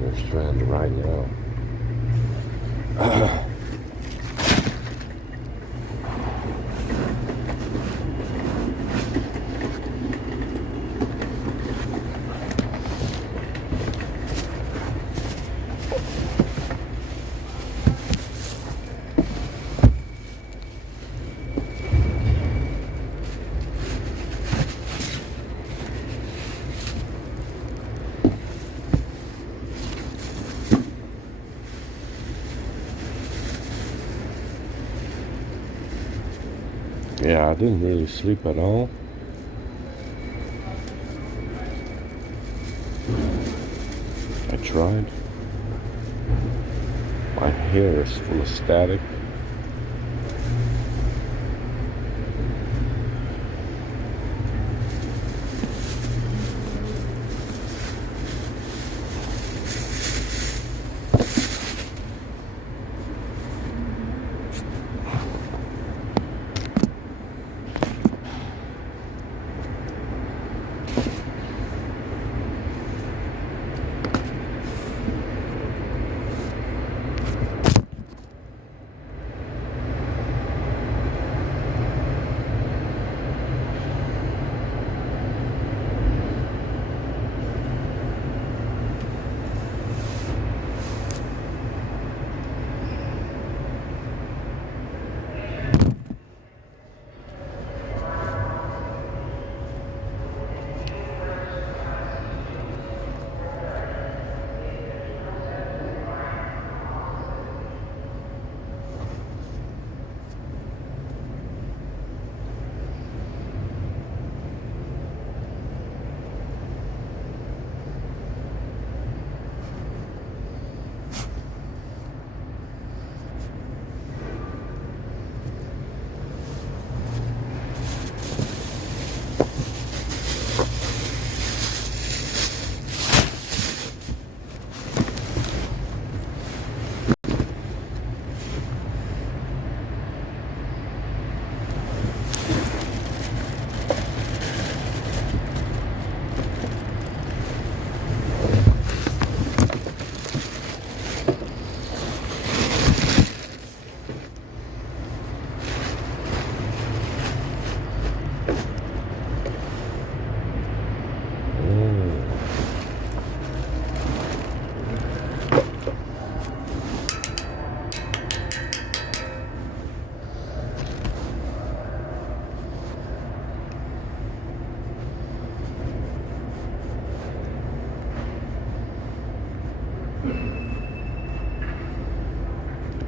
Just trying to write it out. Yeah, I didn't really sleep at all. I tried. My hair is full of static.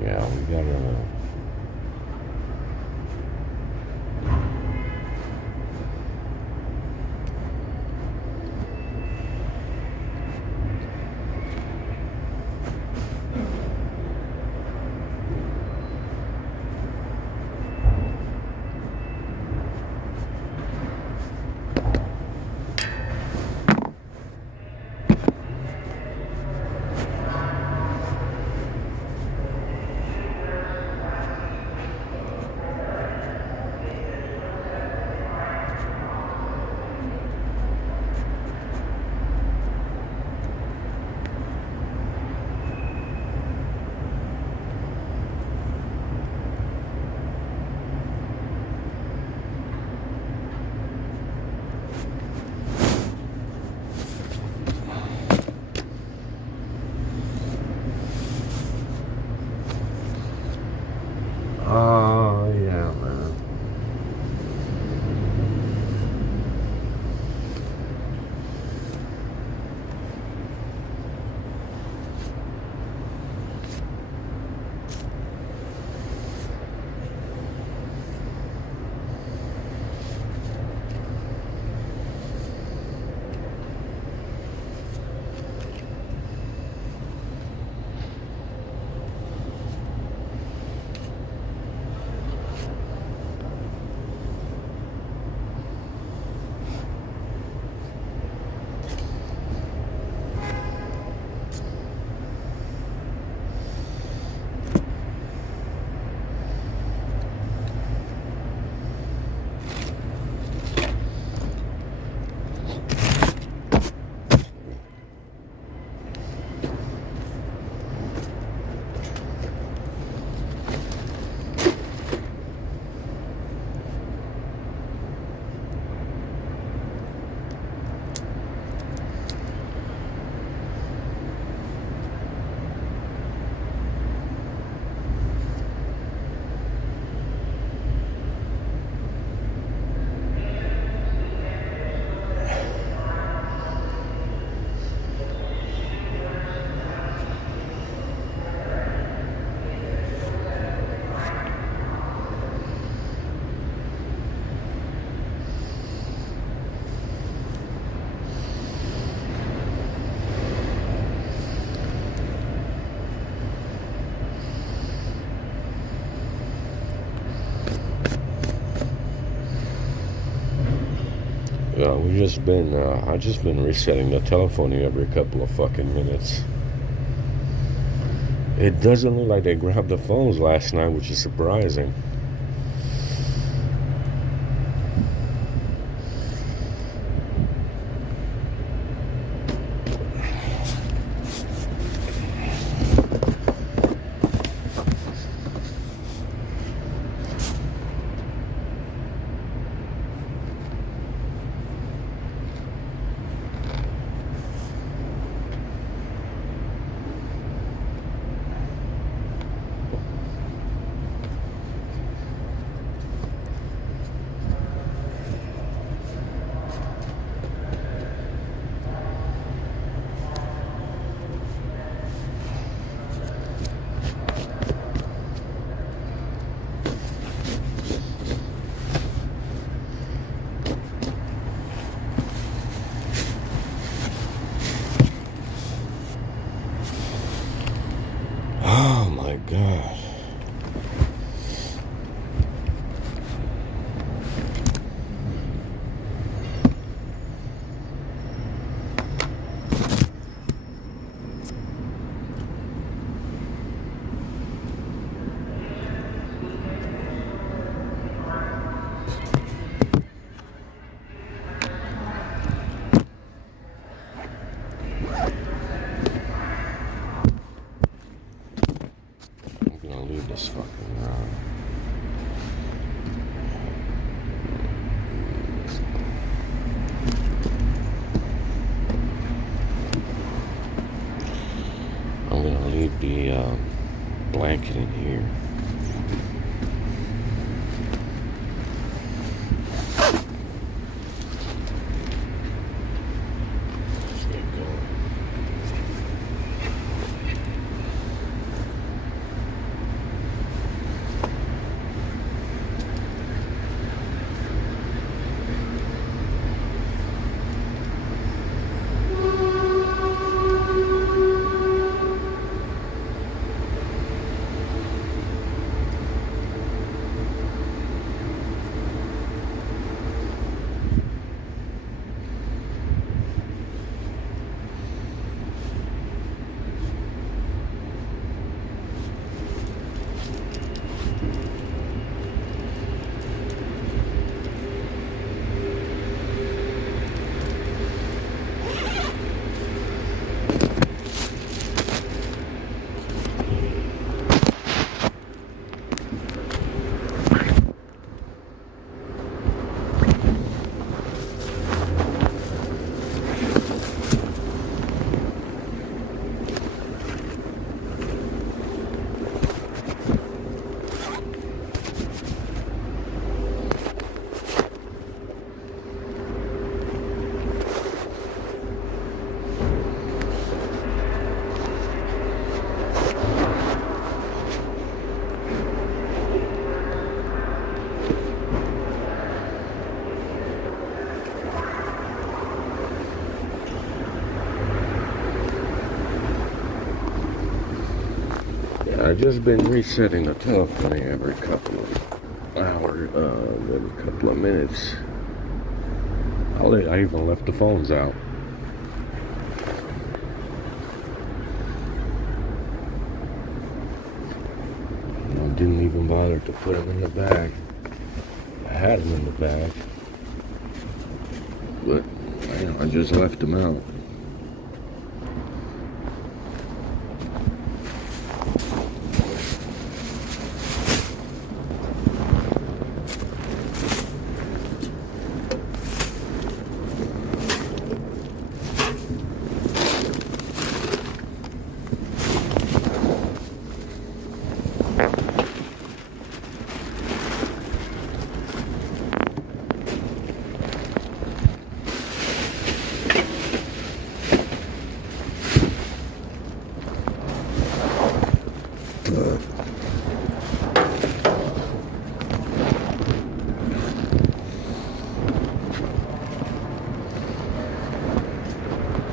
Yeah, we gotta. I've just been resetting the telephone every couple of fucking minutes. It doesn't look like they grabbed the phones last night, which is surprising. Oh my God. I'm gonna leave this fucking I'm gonna leave the blanket in here. Let's get going. I've just been resetting the telephone every couple of hours, every couple of minutes. I even left the phones out. I didn't even bother to put them in the bag. I had them in the bag, but I just left them out.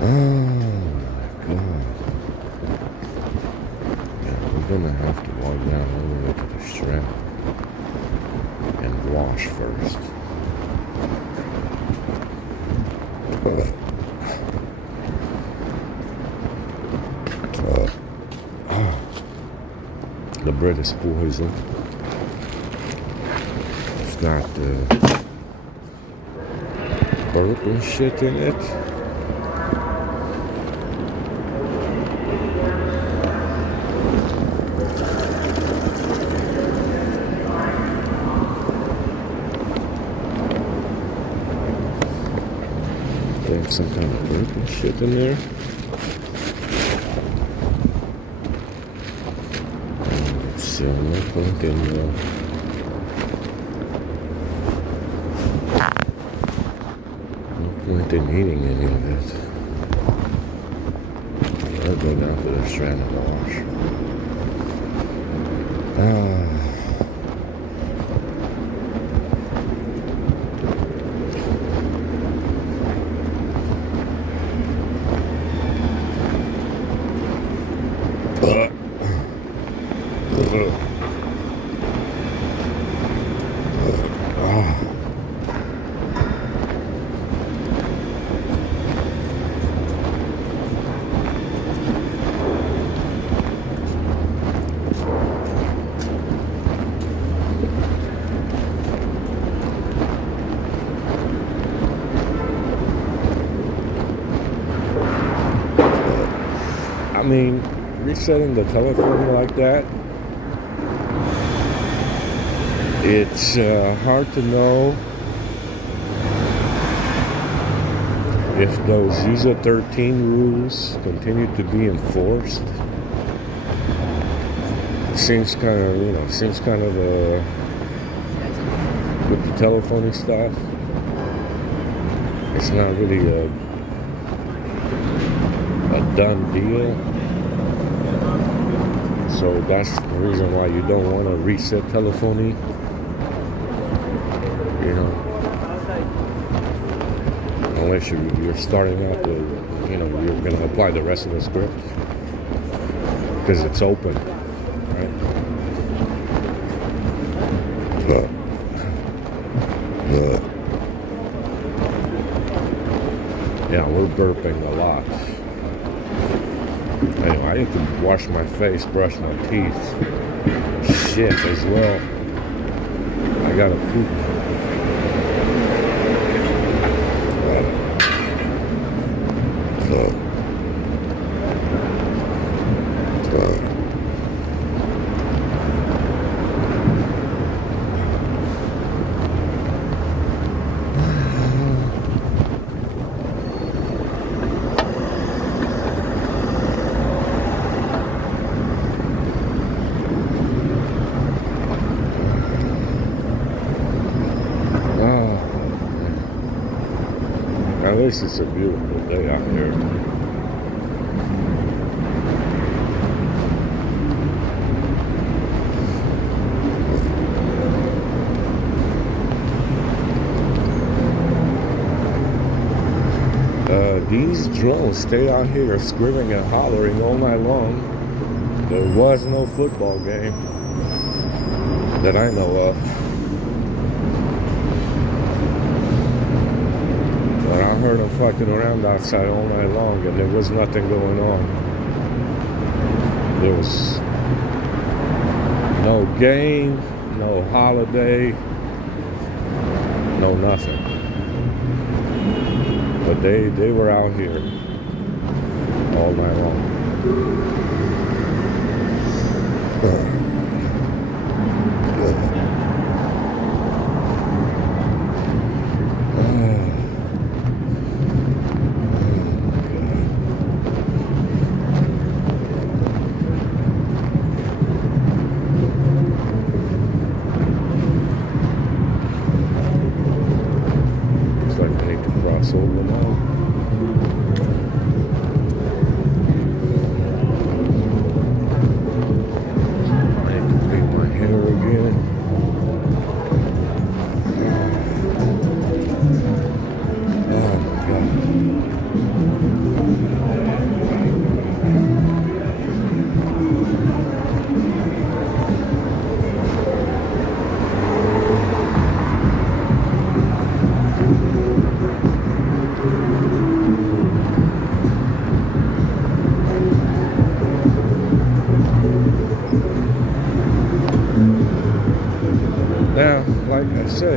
Oh my God. Yeah, we're gonna have to walk down all the way to the strap and wash first. The bread is poison. It's got burp and shit in it. There's some kind of burp and shit in there. So no point in eating any of it. I'll go down to the strand and wash. I mean, resetting the telephone like that, it's hard to know if those user 13 rules continue to be enforced. It seems kind of, with the telephony stuff, it's not really a done deal. So that's the reason why you don't want to reset telephony. You know, unless you're starting out to, you're going to apply the rest of the script because it's open, right? Yeah, we're burping a lot. Anyway, I need to wash my face, brush my teeth. Shit, as well. I gotta poop. At least it's a beautiful day out here. These drones stay out here screaming and hollering all night long. There was no football game that I know of. But I heard them fucking around outside all night long and there was nothing going on. There was no game, no holiday, no nothing. But they were out here all night long. Looks like I need to cross over now.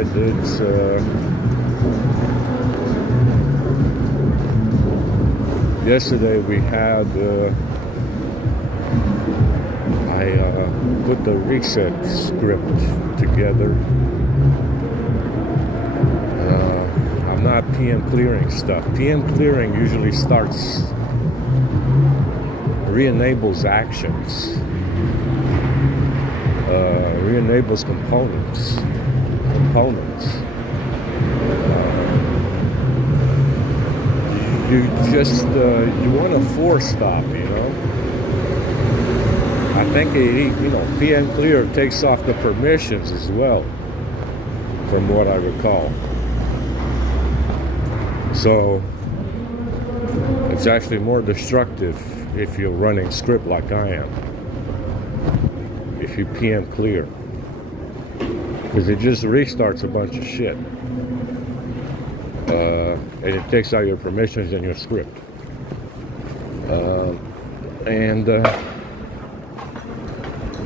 said, it's yesterday we had I put the reset script together. I'm not PM clearing stuff. PM clearing usually starts, re-enables actions, re-enables components. You just you want to force stop, you know. I think PM clear takes off the permissions as well, from what I recall. So it's actually more destructive if you're running script like I am. If you PM clear, because it just restarts a bunch of shit, and it takes out your permissions in your script. And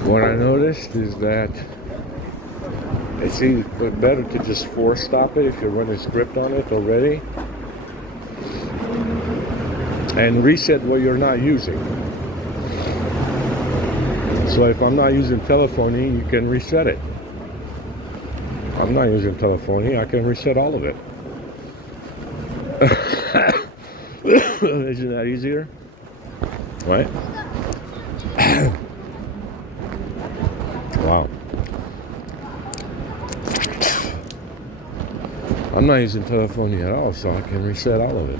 what I noticed is that it's better to just force stop it if you're running script on it already, and reset what you're not using. So if I'm not using telephony, you can reset it. I'm not using telephony, I can reset all of it. Isn't that easier? Right? Wow. I'm not using telephony at all, so I can reset all of it.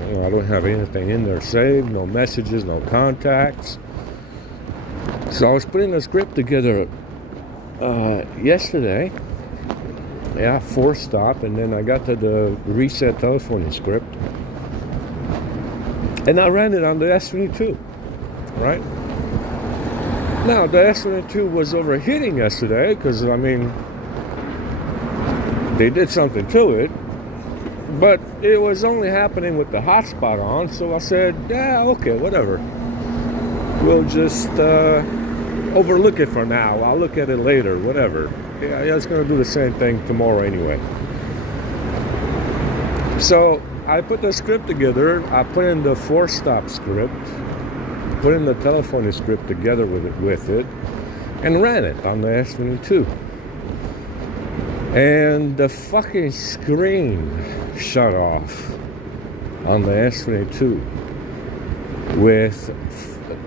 You know, I don't have anything in there saved, no messages, no contacts. So I was putting a script together yesterday. Yeah, force stop, and then I got to the reset telephony script, and I ran it on the S22, right? Now the S22 was overheating yesterday because, I mean, they did something to it, but it was only happening with the hotspot on. So I said, yeah, okay, whatever. We'll just overlook it for now. I'll look at it later, whatever. Yeah, it's going to do the same thing tomorrow anyway. So I put the script together. I put in the force stop script, put in the telephony script together with it, and ran it on the S22. And the fucking screen shut off on the S22 with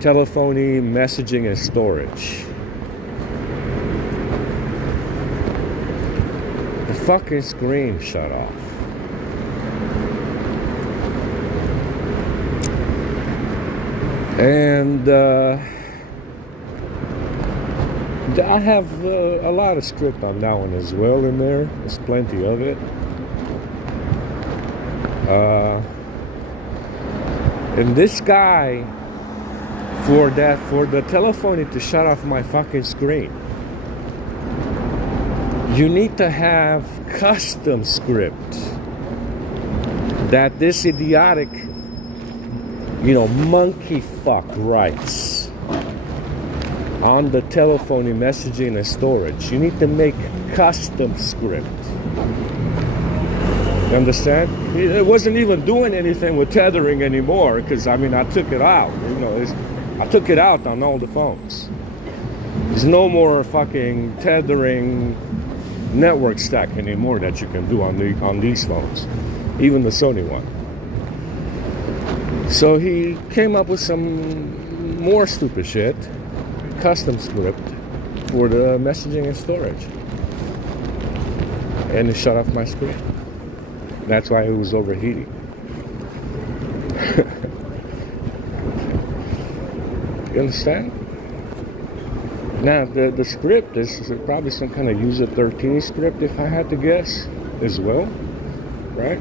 telephony, messaging, and storage. The fucking screen shut off. And I have a lot of script on that one as well in there. There's plenty of it. And this guy, for the telephony to shut off my fucking screen, you need to have custom script that this idiotic, monkey fuck writes on the telephony, messaging, and storage. You need to make custom script. You understand? It wasn't even doing anything with tethering anymore, because I took it out. I took it out on all the phones. There's no more fucking tethering network stack anymore that you can do on these phones, even the Sony one. So he came up with some more stupid shit, custom script for the messaging and storage, and it shut off my screen. That's why it was overheating. You understand? Now the script is probably some kind of user 13 script, if I had to guess, as well, right?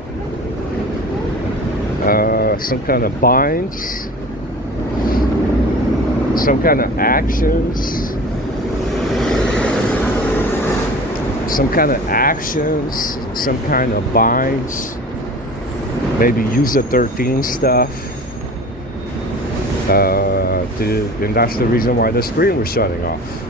Some kind of binds, some kind of actions, some kind of binds, maybe user 13 stuff, and that's the reason why the screen was shutting off.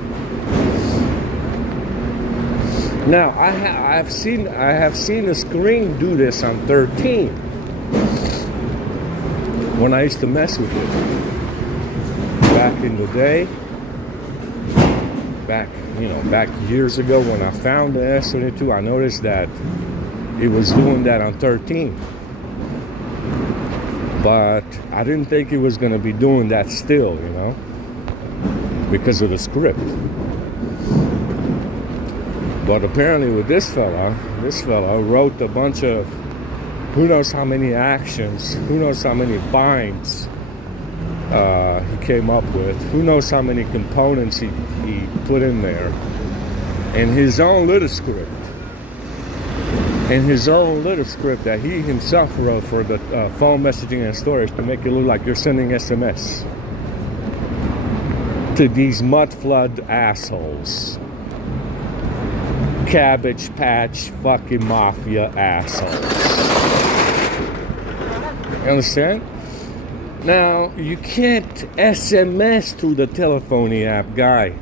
Now I have seen the screen do this on 13 when I used to mess with it back in the day, back years ago when I found the S22. I noticed that it was doing that on 13, but I didn't think it was going to be doing that still, because of the script. But apparently with this fella wrote a bunch of who knows how many actions, who knows how many binds he came up with, who knows how many components he put in there in his own little script. That he himself wrote for the phone messaging and storage to make it look like you're sending SMS to these mud flood assholes. Cabbage Patch fucking mafia assholes. You understand? Now, you can't SMS through the telephony app, guy.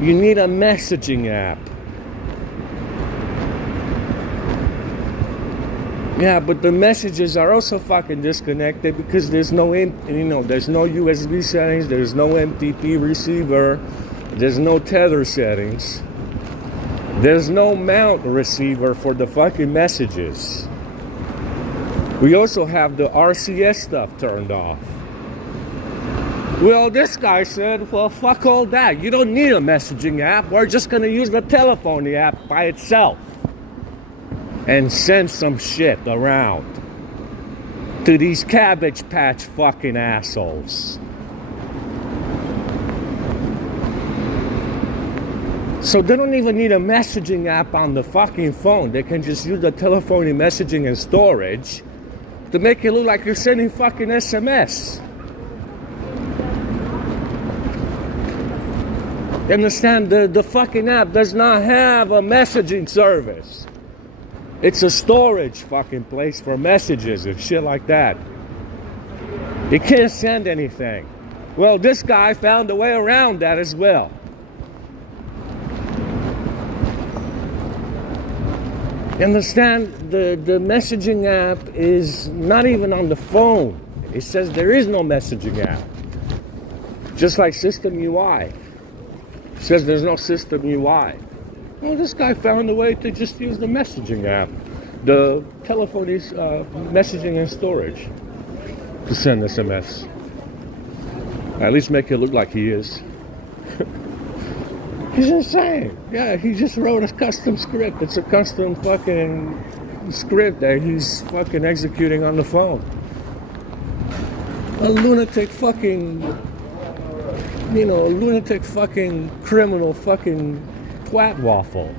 You need a messaging app. Yeah, but the messages are also fucking disconnected because there's no there's no USB settings, there's no MTP receiver, there's no tether settings. There's no mount receiver for the fucking messages. We also have the RCS stuff turned off. Well, this guy said, well, fuck all that. You don't need a messaging app. We're just going to use the telephony app by itself and send some shit around to these Cabbage Patch fucking assholes. So they don't even need a messaging app on the fucking phone. They can just use the telephony messaging and storage to make it look like you're sending fucking SMS. You understand? The fucking app does not have a messaging service. It's a storage fucking place for messages and shit like that. You can't send anything. Well, this guy found a way around that as well. You understand? The messaging app is not even on the phone. It says there is no messaging app. Just like System UI. It says there's no System UI. Well, this guy found a way to just use the messaging app. The telephony's messaging and storage to send SMS. At least make it look like he is. He's insane. Yeah, he just wrote a custom script. It's a custom fucking script that he's fucking executing on the phone. A lunatic fucking, criminal fucking twat waffle.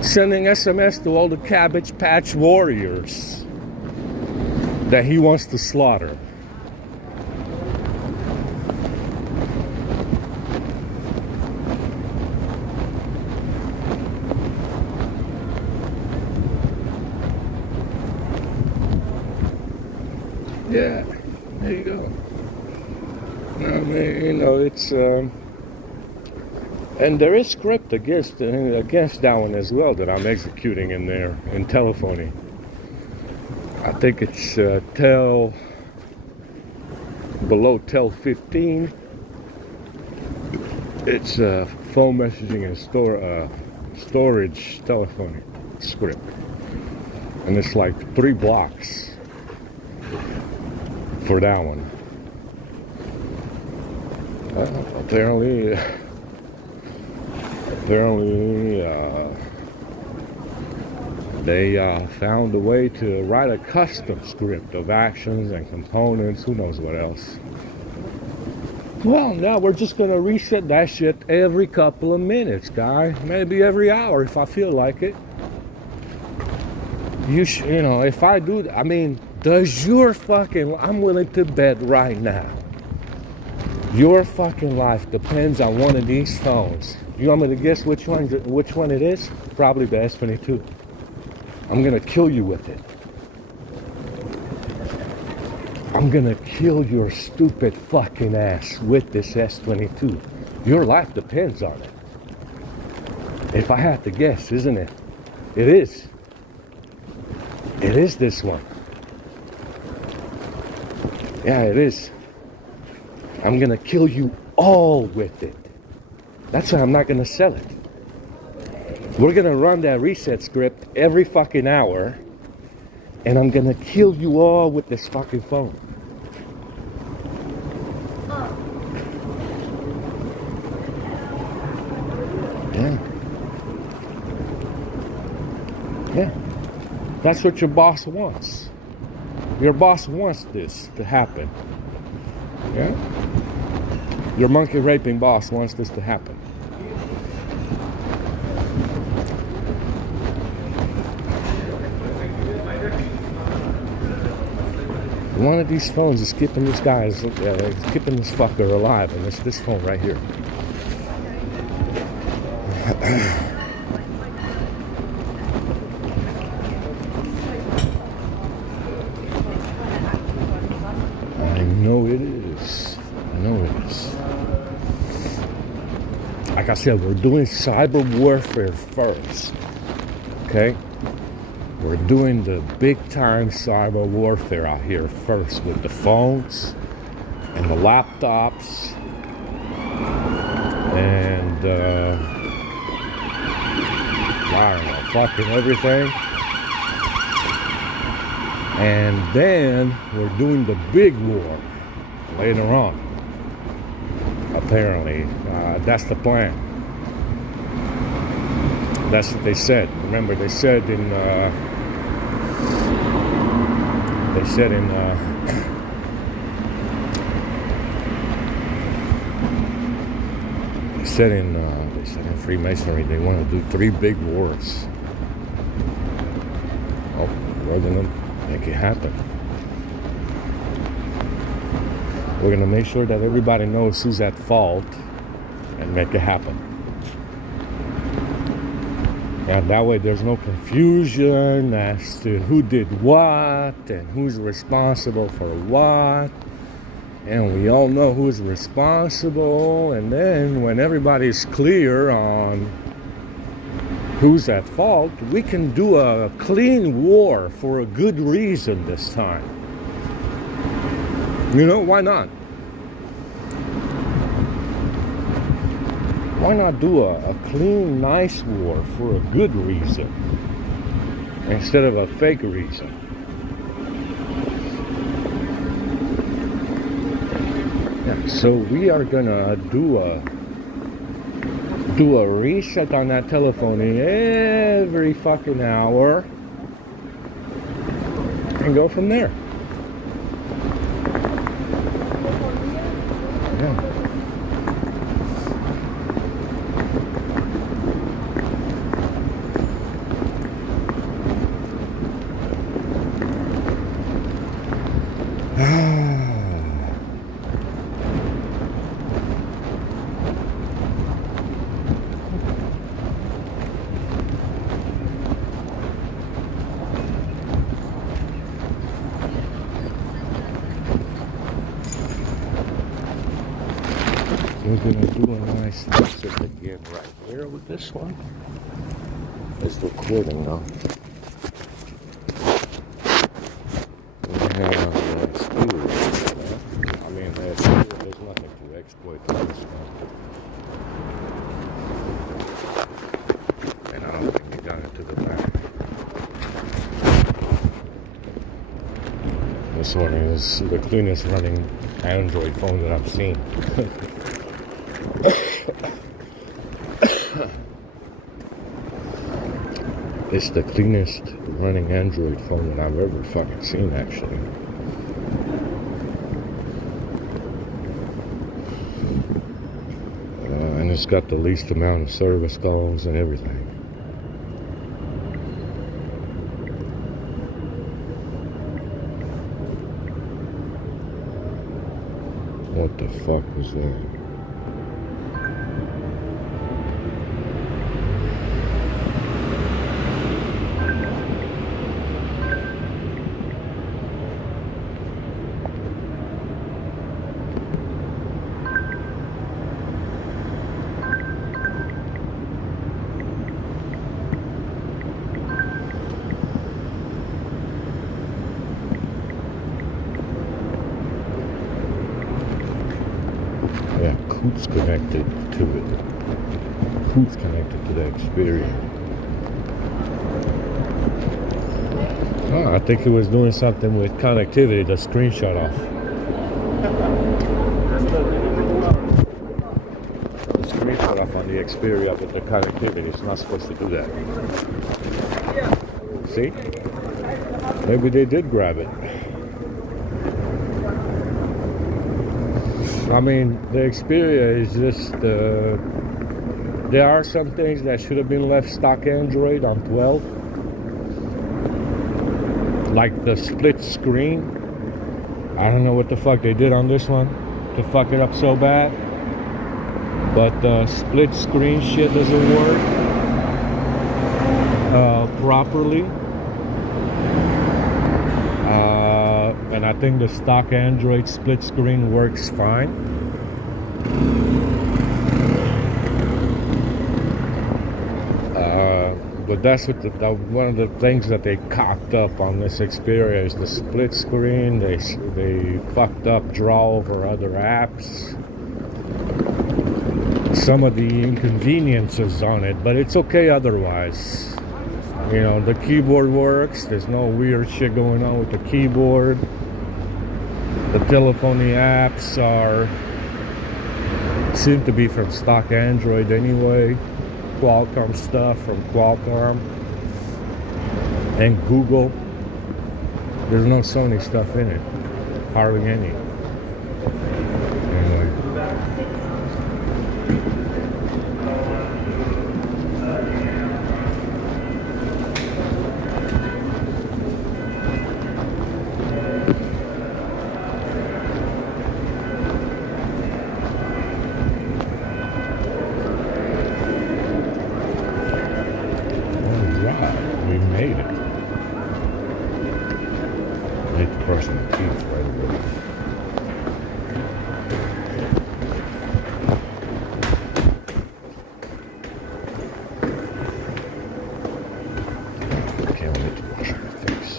Sending SMS to all the Cabbage Patch warriors that he wants to slaughter. Yeah, there you go. I mean, it's and there is script against that one as well that I'm executing in there in telephony. I think it's below tel 15. It's phone messaging and storage telephony script, and it's like 3 blocks for that one. Apparently, they found a way to write a custom script of actions and components, who knows what else. Well, now we're just gonna reset that shit every couple of minutes, guy. Maybe every hour if I feel like it. If I do, does your fucking, I'm willing to bet right now, your fucking life depends on one of these phones. You want me to guess which one it is? Probably the S22. I'm gonna kill you with it. I'm gonna kill your stupid fucking ass with this S22. Your life depends on it. If I had to guess, isn't it? It is. It is this one. Yeah, it is. I'm gonna kill you all with it. That's why I'm not gonna sell it. We're gonna run that reset script every fucking hour, and I'm gonna kill you all with this fucking phone. Yeah. Yeah. That's what your boss wants. Your boss wants this to happen. Yeah? Your monkey raping boss wants this to happen. One of these phones is keeping this keeping this fucker alive, and it's this phone right here. I know it is. I know it is. Like I said, we're doing cyber warfare first. Okay? We're doing the big time cyber warfare out here first with the phones and the laptops and I don't know, fucking everything. And then we're doing the big war later on. Apparently, that's the plan. That's what they said. Remember, they said in Freemasonry they want to do 3 big wars. Oh, we're gonna make it happen. We're gonna make sure that everybody knows who's at fault and make it happen. And that way there's no confusion as to who did what and who's responsible for what. And we all know who's responsible. And then when everybody's clear on who's at fault, we can do a clean war for a good reason this time. You know, why not? Why not do a clean, nice war for a good reason instead of a fake reason? Yeah, so we are gonna do a reset on that telephone every fucking hour and go from there. Yeah. We're gonna do a nice reset again right here with this one. It's recording now. We have screws. I mean, there's nothing to exploit on this one. And I don't think we got it to the back. This one is the cleanest running Android phone that I've seen. It's the cleanest running Android phone that I've ever fucking seen, actually. And it's got the least amount of service calls and everything. What the fuck was that? Who's connected to it? Who's connected to the experience? Oh, I think it was doing something with connectivity. The screen shut off. The screen shut off on the Xperia with the connectivity. It's not supposed to do that. See? Maybe they did grab it. I mean, the Xperia is just... there are some things that should have been left stock Android on 12. Like the split screen. I don't know what the fuck they did on this one to fuck it up so bad. But the split screen shit doesn't work properly. And I think the stock Android split screen works fine. But that's what one of the things that they cocked up on this Xperia is the split screen. They fucked up draw over other apps. Some of the inconveniences on it, but it's okay otherwise. You know, the keyboard works. There's no weird shit going on with the keyboard. The telephony apps seem to be from stock Android anyway. Qualcomm stuff from Qualcomm and Google. There's no Sony stuff in it, hardly any. Anyway. We made it. Made the brushing the teeth right away. Can't wait to wash my face.